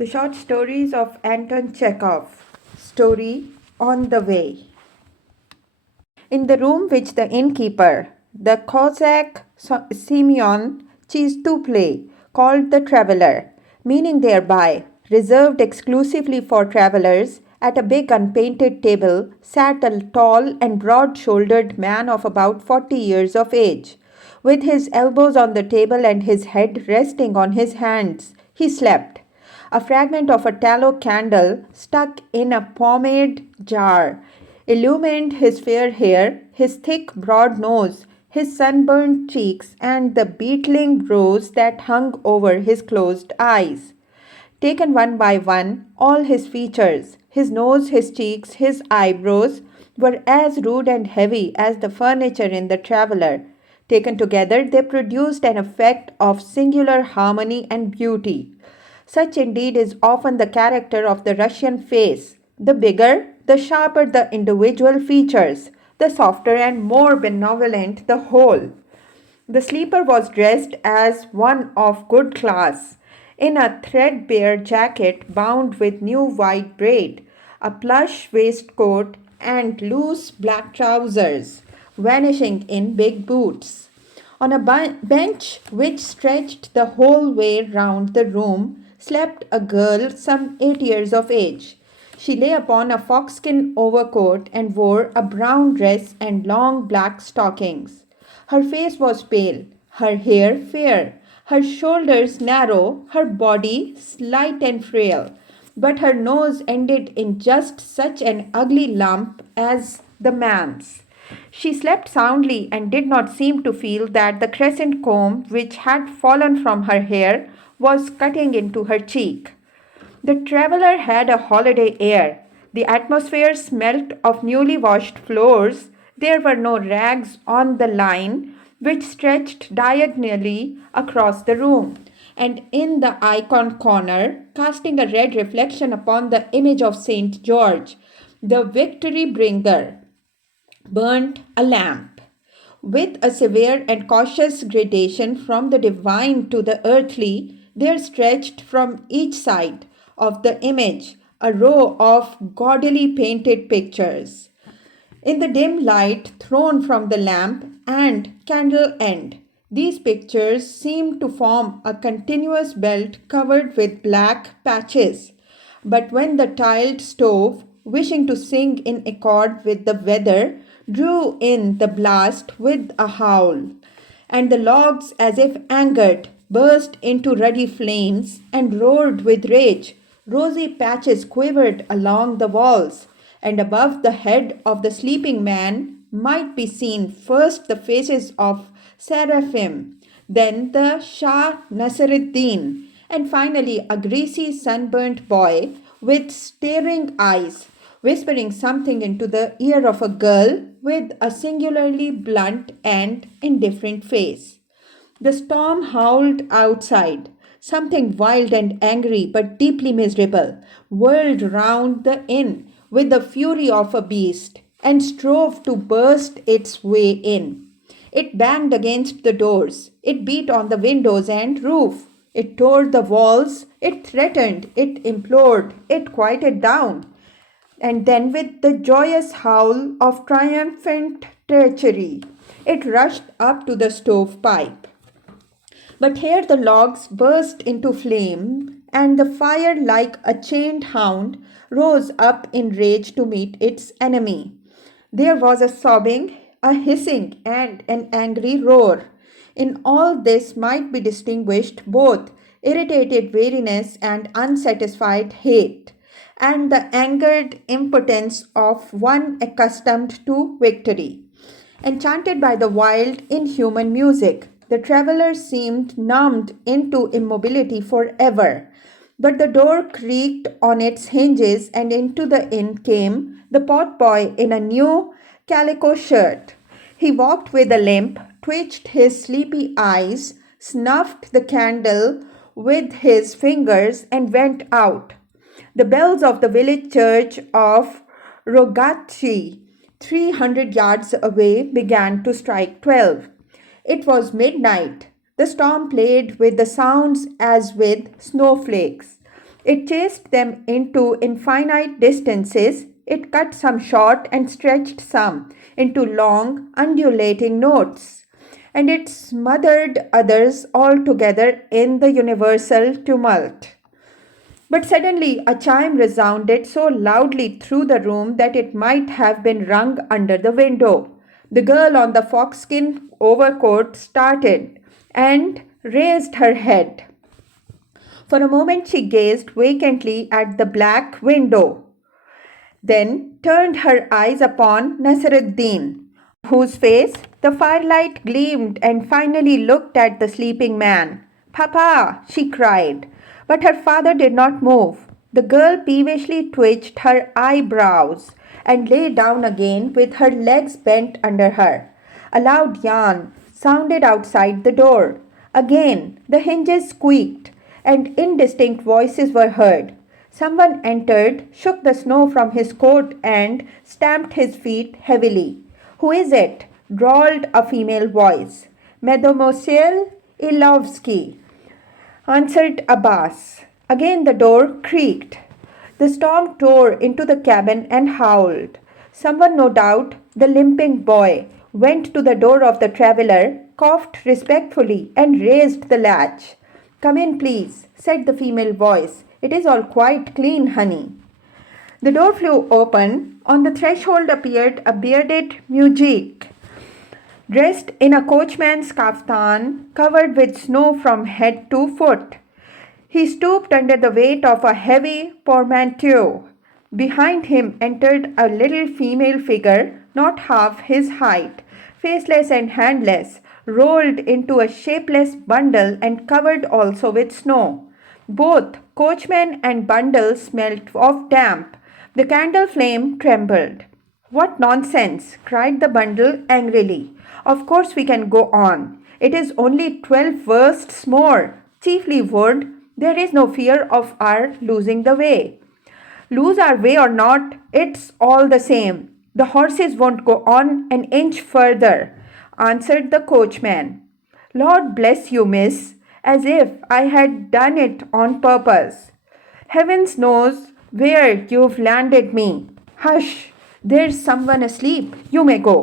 The short stories of Anton Chekhov. Story on the way. In the room which the innkeeper, the Cossack Simeon, chose to play, called the traveller, meaning thereby reserved exclusively for travellers, at a big unpainted table sat a tall and broad-shouldered man of about 40 years of age. With his elbows on the table and his head resting on his hands, he slept. A fragment of a tallow candle stuck in a pomade jar illumined his fair hair, his thick, broad nose, his sunburnt cheeks, and the beetling brows that hung over his closed eyes. Taken one by one, all his features, his nose, his cheeks, his eyebrows, were as rude and heavy as the furniture in the traveller. Taken together, they produced an effect of singular harmony and beauty. Such indeed is often the character of the Russian face. The bigger, the sharper the individual features, the softer and more benevolent the whole. The sleeper was dressed as one of good class, in a threadbare jacket bound with new white braid, a plush waistcoat, and loose black trousers, vanishing in big boots. On a bench which stretched the whole way round the room slept a girl some 8 years of age. She lay upon a foxskin overcoat and wore a brown dress and long black stockings. Her face was pale, her hair fair, her shoulders narrow, her body slight and frail, but her nose ended in just such an ugly lump as the man's. She slept soundly and did not seem to feel that the crescent comb which had fallen from her hair was cutting into her cheek. The traveller had a holiday air. The atmosphere smelt of newly washed floors. There were no rags on the line which stretched diagonally across the room. And in the icon corner, casting a red reflection upon the image of Saint George, the victory bringer, burnt a lamp. With a severe and cautious gradation from the divine to the earthly, there stretched from each side of the image a row of gaudily painted pictures. In the dim light thrown from the lamp and candle end, these pictures seemed to form a continuous belt covered with black patches. But when the tiled stove, wishing to sing in accord with the weather, drew in the blast with a howl, and the logs, as if angered, burst into ruddy flames and roared with rage, rosy patches quivered along the walls, and above the head of the sleeping man might be seen first the faces of seraphim, then the Shah Nasruddin, and finally a greasy sunburnt boy with staring eyes, whispering something into the ear of a girl with a singularly blunt and indifferent face. The storm howled outside. Something wild and angry but deeply miserable whirled round the inn with the fury of a beast and strove to burst its way in. It banged against the doors, it beat on the windows and roof, it tore the walls, it threatened, it implored, it quieted down. And then, with the joyous howl of triumphant treachery, it rushed up to the stovepipe. But here the logs burst into flame, and the fire, like a chained hound, rose up in rage to meet its enemy. There was a sobbing, a hissing, and an angry roar. In all this might be distinguished both irritated weariness and unsatisfied hate, and the angered impotence of one accustomed to victory. Enchanted by the wild, inhuman music, the traveller seemed numbed into immobility forever. But the door creaked on its hinges, and into the inn came the potboy in a new calico shirt. He walked with a limp, twitched his sleepy eyes, snuffed the candle with his fingers, and went out. The bells of the village church of Rogatchi, 300 yards away, began to strike 12. It was midnight. The storm played with the sounds as with snowflakes. It chased them into infinite distances. It cut some short and stretched some into long, undulating notes. And it smothered others altogether in the universal tumult. But suddenly a chime resounded so loudly through the room that it might have been rung under the window. The girl on the foxskin overcoat started and raised her head. For a moment she gazed vacantly at the black window, then turned her eyes upon Nasiruddin, whose face the firelight gleamed, and finally looked at the sleeping man. "Papa!" she cried. But her father did not move. The girl peevishly twitched her eyebrows and lay down again with her legs bent under her. A loud yawn sounded outside the door. Again the hinges squeaked, and indistinct voices were heard. Someone entered, shook the snow from his coat, and stamped his feet heavily. "Who is it?" drawled a female voice. "Mademoiselle Ilovsky," answered Abbas. Again the door creaked. The storm tore into the cabin and howled. Someone, no doubt the limping boy, went to the door of the traveller, coughed respectfully, and raised the latch. "Come in, please," said the female voice. "It is all quite clean, honey." The door flew open. On the threshold appeared a bearded mujik, dressed in a coachman's kaftan, covered with snow from head to foot. He stooped under the weight of a heavy portmanteau. Behind him entered a little female figure, not half his height, faceless and handless, rolled into a shapeless bundle and covered also with snow. Both coachman and bundle smelt of damp. The candle flame trembled. "What nonsense!" cried the bundle angrily. "Of course we can go on. It is only 12 versts more. Chiefly wood. There is no fear of our losing the way." "Lose our way or not, it's all the same. The horses won't go on an inch further," answered the coachman. "Lord bless you, miss, as if I had done it on purpose. Heavens knows where you've landed me. Hush, there's someone asleep. You may go."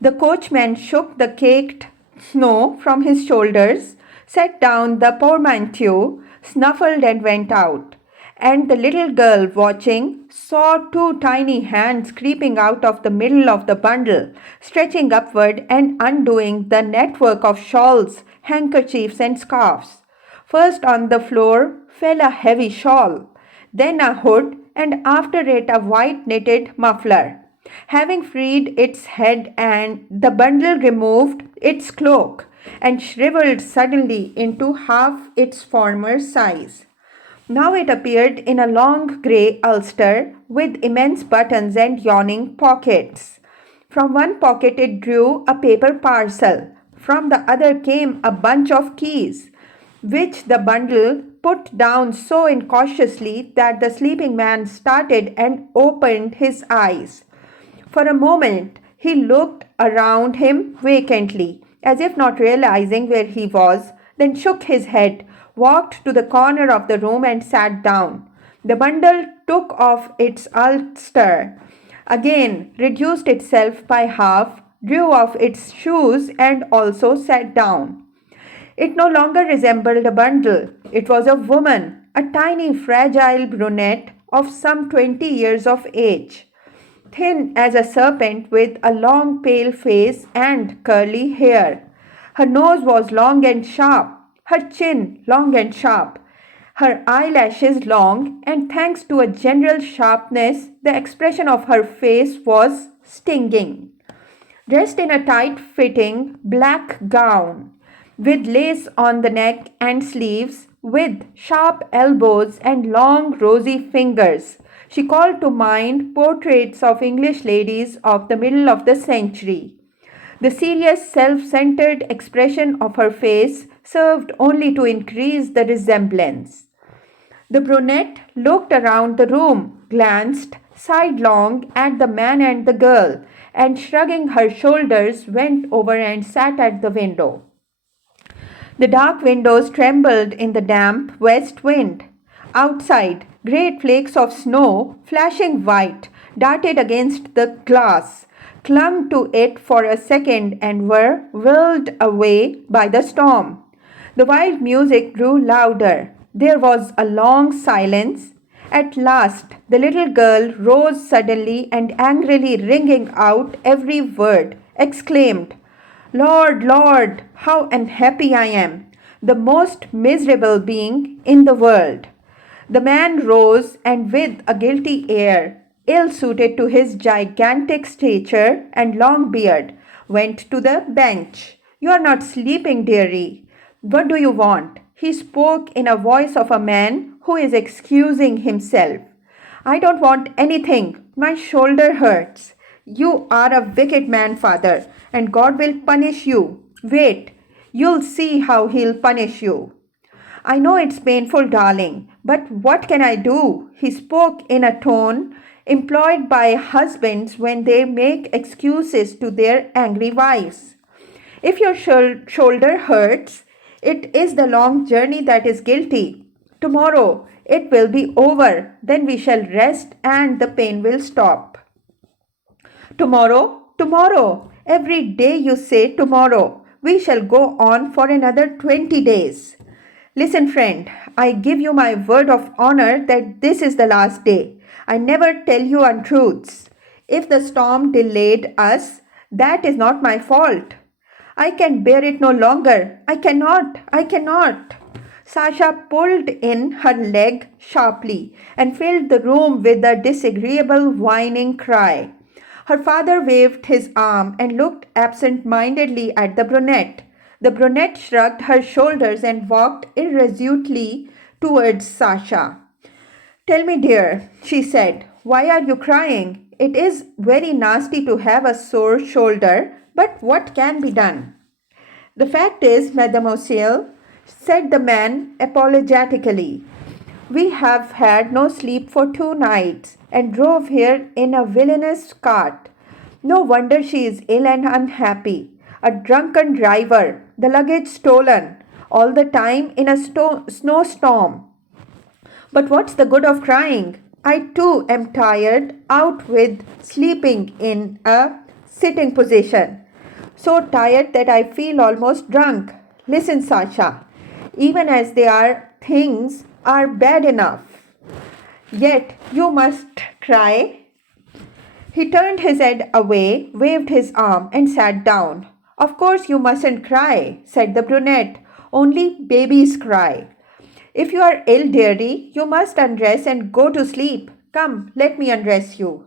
The coachman shook the caked snow from his shoulders, set down the portmanteau, snuffled, and went out. And the little girl, watching, saw two tiny hands creeping out of the middle of the bundle, stretching upward and undoing the network of shawls, handkerchiefs, and scarfs. First on the floor fell a heavy shawl, then a hood, and after it a white knitted muffler. Having freed its head, and the bundle removed its cloak and shriveled suddenly into half its former size. Now it appeared in a long grey ulster with immense buttons and yawning pockets. From one pocket it drew a paper parcel. From the other came a bunch of keys, which the bundle put down so incautiously that the sleeping man started and opened his eyes. For a moment he looked around him vacantly, as if not realizing where he was, then shook his head, walked to the corner of the room, and sat down. The bundle took off its ulster, again reduced itself by half, drew off its shoes, and also sat down. It no longer resembled a bundle. It was a woman, a tiny, fragile brunette of some 20 years of age, thin as a serpent, with a long pale face and curly hair. Her nose was long and sharp, her chin long and sharp, her eyelashes long, and thanks to a general sharpness, the expression of her face was stinging. Dressed in a tight-fitting black gown, with lace on the neck and sleeves, with sharp elbows and long rosy fingers, she called to mind portraits of English ladies of the middle of the century. The serious, self-centered expression of her face served only to increase the resemblance. The brunette looked around the room, glanced sidelong at the man and the girl, and shrugging her shoulders went over and sat at the window. The dark windows trembled in the damp west wind. Outside, great flakes of snow, flashing white, darted against the glass, clung to it for a second, and were whirled away by the storm. The wild music grew louder. There was a long silence. At last, the little girl rose suddenly and angrily wringing out every word, exclaimed, Lord, Lord, how unhappy I am, the most miserable being in the world. The man rose and with a guilty air, ill suited to his gigantic stature and long beard, went to the bench. You are not sleeping, dearie. What do you want? He spoke in a voice of a man who is excusing himself. I don't want anything. My shoulder hurts. You are a wicked man, father, and God will punish you. Wait, you'll see how he'll punish you. I know it's painful, darling, but what can I do? He spoke in a tone employed by husbands when they make excuses to their angry wives. If your shoulder hurts, it is the long journey that is guilty. Tomorrow it will be over, then we shall rest and the pain will stop. Tomorrow, tomorrow, every day you say tomorrow. We shall go on for another 20 days. Listen, friend, I give you my word of honor that this is the last day. I never tell you untruths. If the storm delayed us, that is not my fault. I can bear it no longer. I cannot. Sasha pulled in her leg sharply and filled the room with a disagreeable whining cry. Her father waved his arm and looked absent-mindedly at the brunette. The brunette shrugged her shoulders and walked irresolutely towards Sasha. Tell me, dear, she said, why are you crying? It is very nasty to have a sore shoulder, but what can be done? The fact is, mademoiselle, said the man apologetically, we have had no sleep for 2 nights and drove here in a villainous cart. No wonder she is ill and unhappy. A drunken driver, the luggage stolen, all the time in a snowstorm. But what's the good of crying? I too am tired out with sleeping in a sitting position. So tired that I feel almost drunk. Listen, Sasha, even as they are, things are bad enough. Yet you must cry. He turned his head away, waved his arm, and sat down. Of course you mustn't cry, said the brunette. Only babies cry. If you are ill, dearie, you must undress and go to sleep. Come, let me undress you.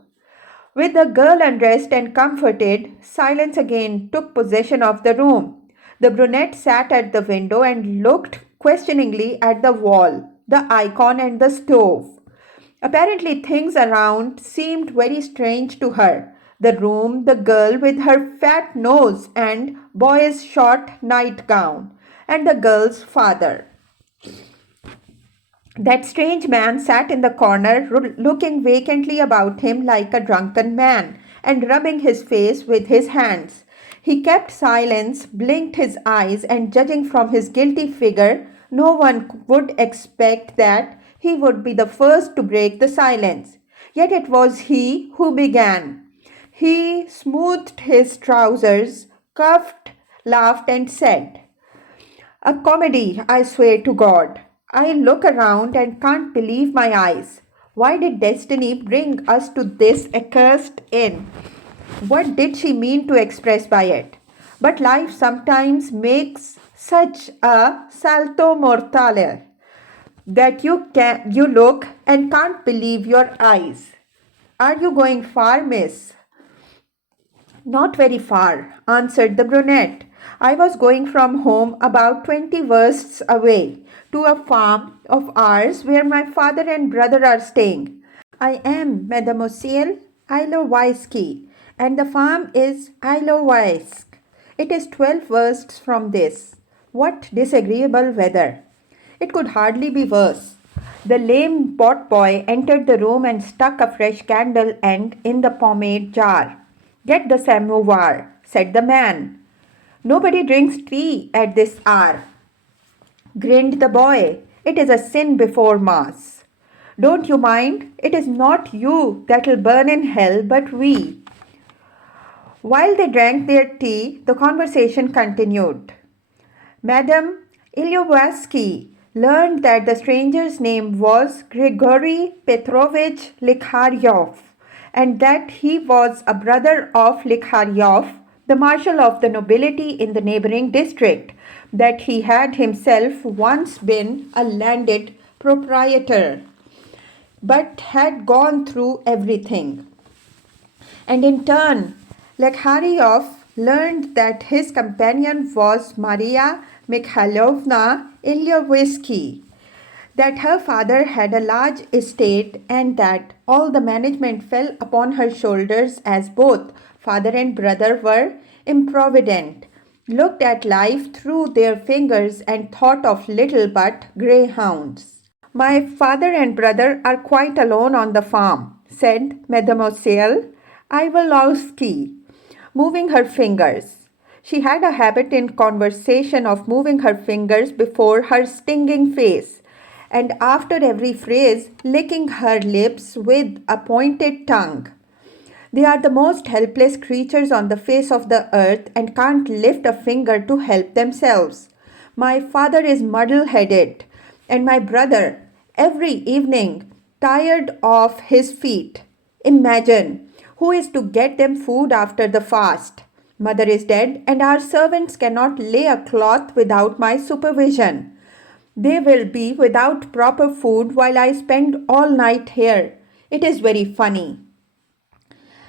With the girl undressed and comforted, silence again took possession of the room. The brunette sat at the window and looked questioningly at the wall, the icon, and the stove. Apparently, things around seemed very strange to her. The room, the girl with her fat nose and boy's short nightgown, and the girl's father. That strange man sat in the corner, looking vacantly about him like a drunken man, and rubbing his face with his hands. He kept silence, blinked his eyes, and judging from his guilty figure, no one would expect that he would be the first to break the silence. Yet it was he who began. He smoothed his trousers, coughed, laughed, and said, A comedy, I swear to God. I look around and can't believe my eyes. Why did destiny bring us to this accursed inn? What did she mean to express by it? But life sometimes makes such a salto mortale that you look and can't believe your eyes. Are you going far, miss? Not very far, answered the brunette. I was going from home about 20 versts away to a farm of ours where my father and brother are staying. I am Mademoiselle Ilovaisky, and the farm is Ilovaisk. It is 12 versts from this. What disagreeable weather! It could hardly be worse. The lame potboy entered the room and stuck a fresh candle end in the pomade jar. Get the samovar, said the man. Nobody drinks tea at this hour. grinned the boy. It is a sin before Mass. Don't you mind? It is not you that'll burn in hell, but we. While they drank their tea, the conversation continued. Madame Ilyovsky learned that the stranger's name was Grigory Petrovich Likharev, and that he was a brother of Likharev, the marshal of the nobility in the neighboring district, that he had himself once been a landed proprietor, but had gone through everything. And in turn, Likharev learned that his companion was Maria Mikhailovna Ilyovsky, that her father had a large estate and that all the management fell upon her shoulders, as both father and brother were improvident, looked at life through their fingers and thought of little but greyhounds. My father and brother are quite alone on the farm, said Mademoiselle Ivalovsky, moving her fingers. She had a habit in conversation of moving her fingers before her stinging face, and after every phrase licking her lips with a pointed tongue. They are the most helpless creatures on the face of the earth and can't lift a finger to help themselves. My father is muddle-headed, and my brother, every evening, tired of his feet. Imagine, who is to get them food after the fast? Mother is dead, and our servants cannot lay a cloth without my supervision. They will be without proper food while I spend all night here. It is very funny.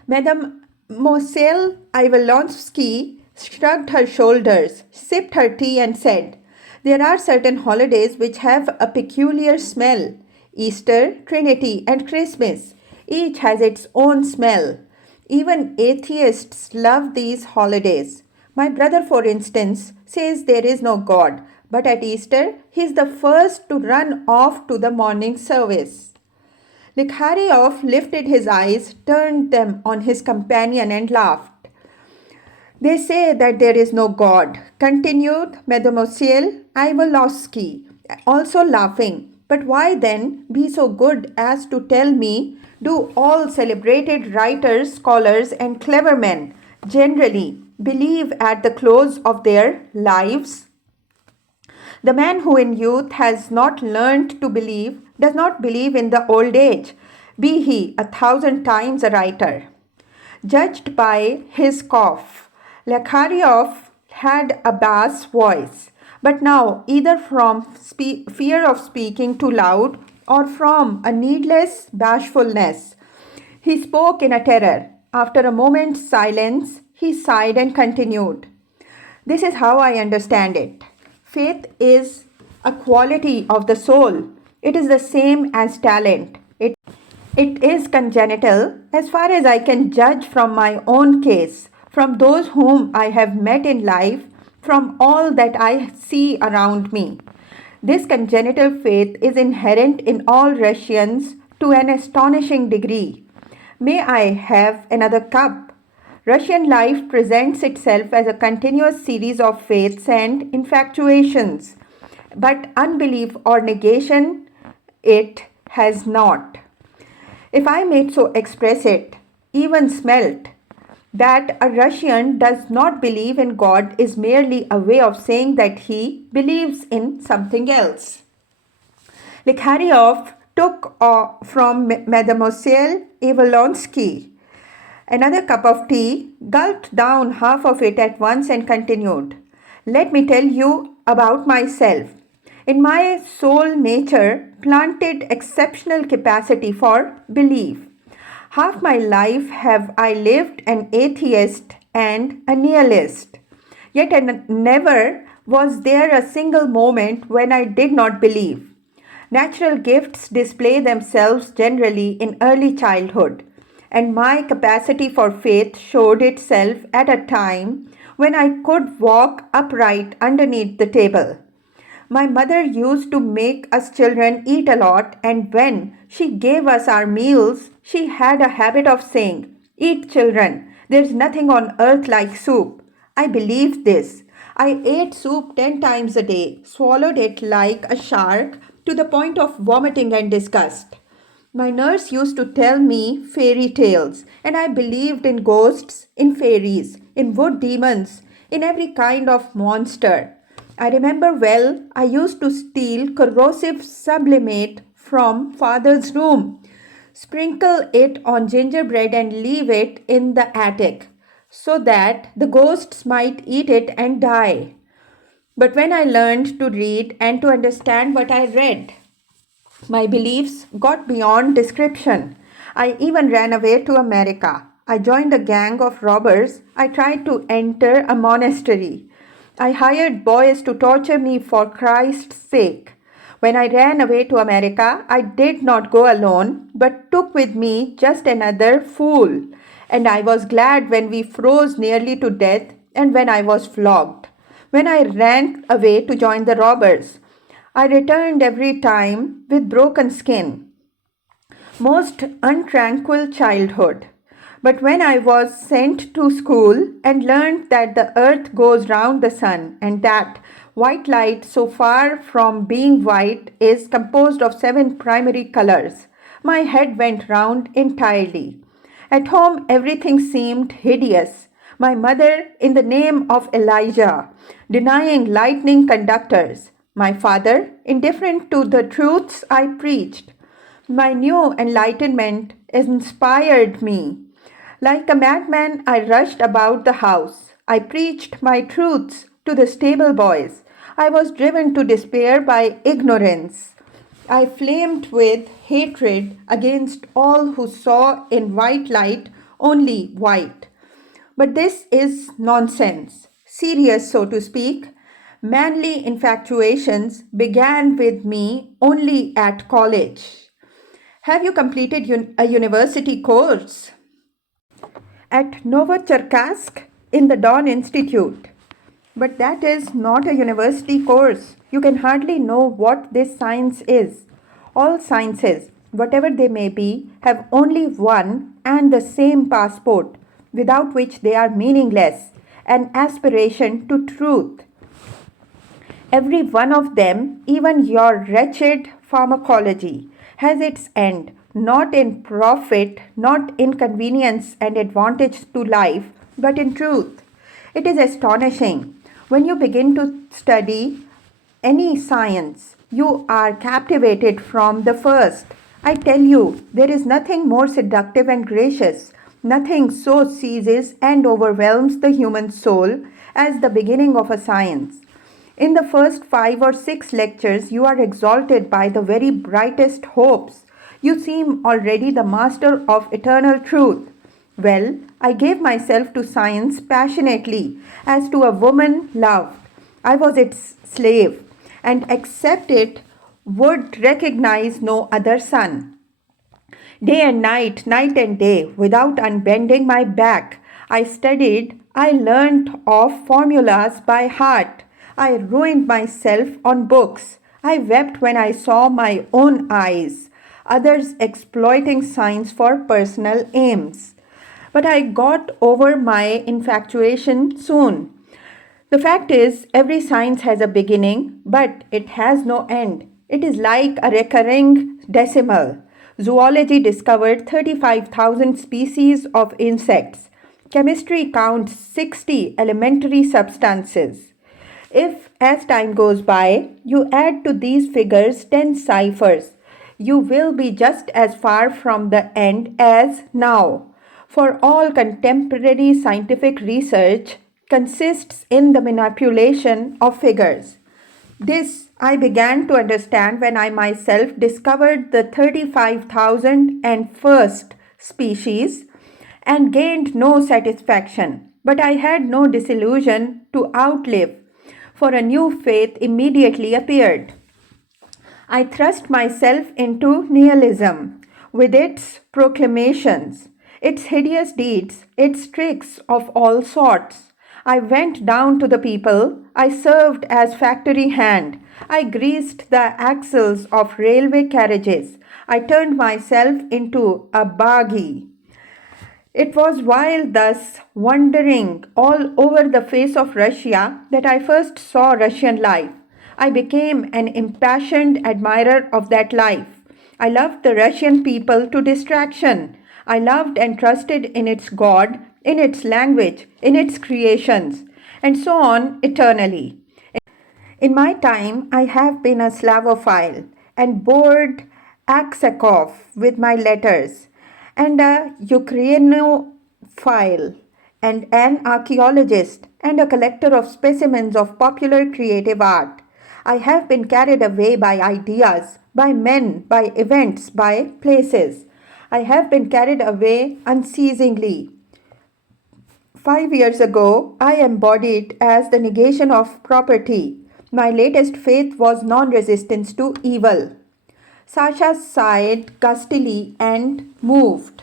Mademoiselle Ivalovsky shrugged her shoulders, sipped her tea, and said, there are certain holidays which have a peculiar smell. Easter, Trinity, and Christmas. Each has its own smell. Even atheists love these holidays. My brother, for instance, says there is no God, but at Easter he is the first to run off to the morning service. Likharev lifted his eyes, turned them on his companion, and laughed. They say that there is no God, continued Mademoiselle Ivalovsky, also laughing. But why then be so good as to tell me, do all celebrated writers, scholars, and clever men generally believe at the close of their lives? The man who in youth has not learned to believe does not believe in the old age, be he 1,000 times a writer. Judged by his cough, Likharev had a bass voice, but now, either from fear of speaking too loud or from a needless bashfulness, he spoke in a terror. After a moment's silence, he sighed and continued. This is how I understand it. Faith is a quality of the soul. It is the same as talent. It is congenital as far as I can judge from my own case, from those whom I have met in life, from all that I see around me. This congenital faith is inherent in all Russians to an astonishing degree. May I have another cup? Russian life presents itself as a continuous series of faiths and infatuations, but unbelief or negation it has not. If I may so express it, even smelt, that a Russian does not believe in God is merely a way of saying that he believes in something else. Likharev took from Mademoiselle Ivalovsky another cup of tea, gulped down half of it at once, and continued. Let me tell you about myself. In my soul nature planted exceptional capacity for belief. Half my life have I lived an atheist and a nihilist. Yet never was there a single moment when I did not believe. Natural gifts display themselves generally in early childhood, and my capacity for faith showed itself at a time when I could walk upright underneath the table. My mother used to make us children eat a lot, and when she gave us our meals, she had a habit of saying, "Eat, children, there's nothing on earth like soup." I believed this. I ate soup 10 times a day, swallowed it like a shark to the point of vomiting and disgust. My nurse used to tell me fairy tales, and I believed in ghosts, in fairies, in wood demons, in every kind of monster. I remember well, I used to steal corrosive sublimate from father's room, sprinkle it on gingerbread, and leave it in the attic so that the ghosts might eat it and die. But when I learned to read and to understand what I read, my beliefs got beyond description. I even ran away to America. I joined a gang of robbers. I tried to enter a monastery. I hired boys to torture me for Christ's sake. When I ran away to America, I did not go alone, but took with me just another fool. And I was glad when we froze nearly to death and when I was flogged. When I ran away to join the robbers, I returned every time with broken skin. Most untranquil childhood. But when I was sent to school and learned that the earth goes round the sun and that white light, so far from being white, is composed of 7 primary colors, my head went round entirely. At home, everything seemed hideous. My mother, in the name of Elijah, denying lightning conductors. My father, indifferent to the truths I preached. My new enlightenment inspired me. Like a madman, I rushed about the house. I preached my truths to the stable boys. I was driven to despair by ignorance. I flamed with hatred against all who saw in white light only white. But this is nonsense. Serious, so to speak. Manly infatuations began with me only at college. Have you completed a university course? At Novocherkassk in the Don Institute. But that is not a university course. You can hardly know what this science is. All sciences, whatever they may be, have only one and the same passport, without which they are meaningless, an aspiration to truth. Every one of them, even your wretched pharmacology, has its end, not in profit, not in convenience and advantage to life, but in truth. It is astonishing. When you begin to study any science, you are captivated from the first. I tell you, there is nothing more seductive and gracious, nothing so seizes and overwhelms the human soul as the beginning of a science. In the first 5 or 6 lectures, you are exalted by the very brightest hopes. You seem already the master of eternal truth. Well, I gave myself to science passionately, as to a woman loved. I was its slave, and except it, would recognize no other sun. Day and night, night and day, without unbending my back, I studied, I learnt of formulas by heart. I ruined myself on books. I wept when I saw my own eyes, others exploiting science for personal aims. But I got over my infatuation soon. The fact is, every science has a beginning, but it has no end. It is like a recurring decimal. Zoology discovered 35,000 species of insects. Chemistry counts 60 elementary substances. If, as time goes by, you add to these figures 10 ciphers, you will be just as far from the end as now. For all contemporary scientific research consists in the manipulation of figures. This I began to understand when I myself discovered the 35,001st species and gained no satisfaction. But I had no disillusion to outlive, for a new faith immediately appeared. I thrust myself into nihilism, with its proclamations, its hideous deeds, its tricks of all sorts. I went down to the people. I served as factory hand. I greased the axles of railway carriages. I turned myself into a buggy. It was while thus wandering all over the face of Russia that I first saw Russian life. I became an impassioned admirer of that life. I loved the Russian people to distraction. I loved and trusted in its God, in its language, in its creations, and so on eternally. In my time, I have been a Slavophile and bored Aksakov with my letters, and a Ukrainophile, and an archaeologist, and a collector of specimens of popular creative art. I have been carried away by ideas, by men, by events, by places. I have been carried away unceasingly. 5 years ago, I embodied as the negation of property. My latest faith was non resistance to evil. Sasha sighed gustily and moved.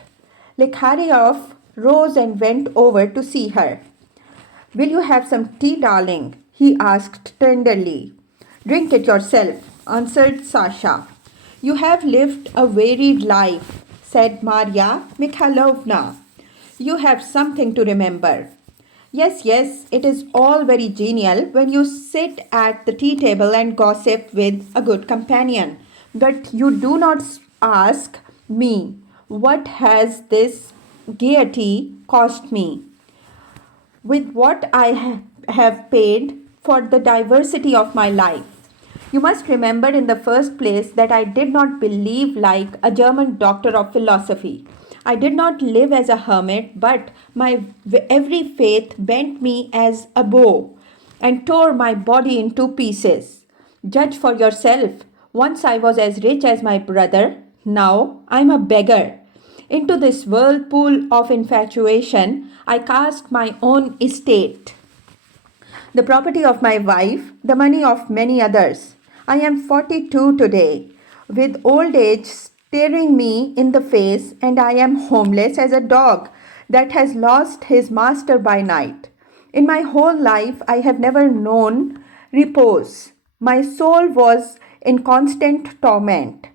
Likharev rose and went over to see her. Will you have some tea, darling? He asked tenderly. Drink it yourself, answered Sasha. You have lived a varied life, said Marya Mikhailovna. You have something to remember. Yes, yes, it is all very genial when you sit at the tea table and gossip with a good companion. But you do not ask me, what has this gaiety cost me? With what I have paid for the diversity of my life. You must remember in the first place that I did not believe like a German doctor of philosophy. I did not live as a hermit, but my every faith bent me as a bow and tore my body into pieces. Judge for yourself. Once I was as rich as my brother, now I'm a beggar. Into this whirlpool of infatuation, I cast my own estate, the property of my wife, the money of many others. I am 42 today, with old age staring me in the face, and I am homeless as a dog that has lost his master by night. In my whole life, I have never known repose. My soul was in constant torment.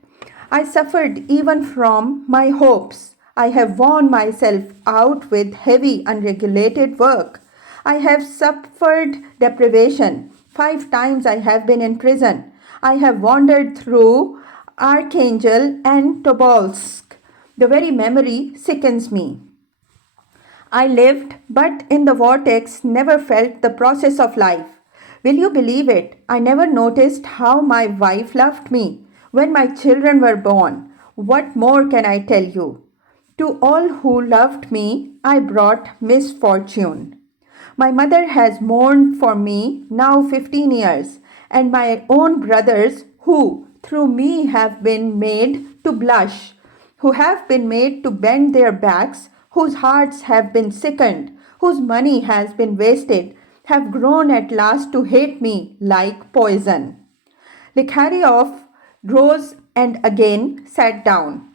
I suffered even from my hopes. I have worn myself out with heavy, unregulated work. I have suffered deprivation. 5 times I have been in prison. I have wandered through Archangel and Tobolsk. The very memory sickens me. I lived, but in the vortex never felt the process of life. Will you believe it? I never noticed how my wife loved me when my children were born. What more can I tell you? To all who loved me, I brought misfortune. My mother has mourned for me now 15 years, and my own brothers who, through me, have been made to blush, who have been made to bend their backs, whose hearts have been sickened, whose money has been wasted, have grown at last to hate me like poison. Likharev rose and again sat down.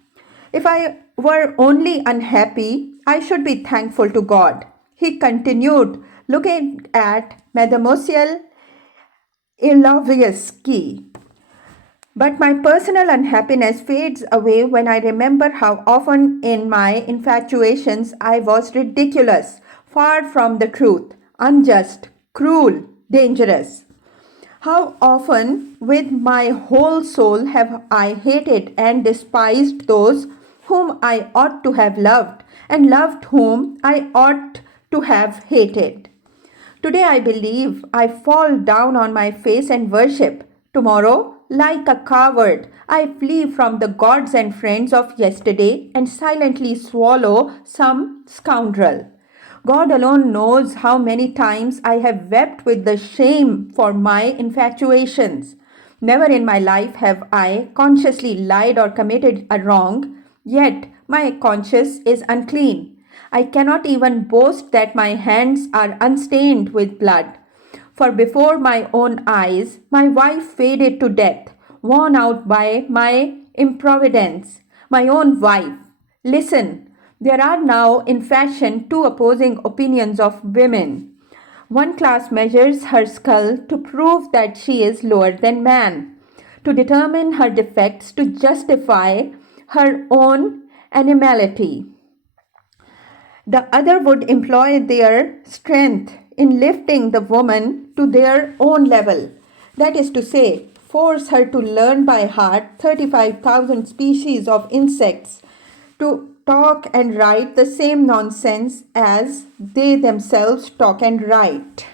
If I were only unhappy, I should be thankful to God. He continued, looking at Mademoiselle Ilovsky. But my personal unhappiness fades away when I remember how often in my infatuations I was ridiculous, far from the truth, unjust, cruel, dangerous. How often with my whole soul have I hated and despised those whom I ought to have loved, and loved whom I ought to have hated. Today I believe I fall down on my face and worship. Tomorrow, like a coward, I flee from the gods and friends of yesterday and silently swallow some scoundrel. God alone knows how many times I have wept with the shame for my infatuations. Never in my life have I consciously lied or committed a wrong, yet my conscience is unclean. I cannot even boast that my hands are unstained with blood. For before my own eyes, my wife faded to death, worn out by my improvidence. My own wife. Listen, there are now in fashion two opposing opinions of women. One class measures her skull to prove that she is lower than man, to determine her defects, to justify her own animality. The other would employ their strength in lifting the woman to their own level. That is to say, force her to learn by heart 35,000 species of insects, to talk and write the same nonsense as they themselves talk and write.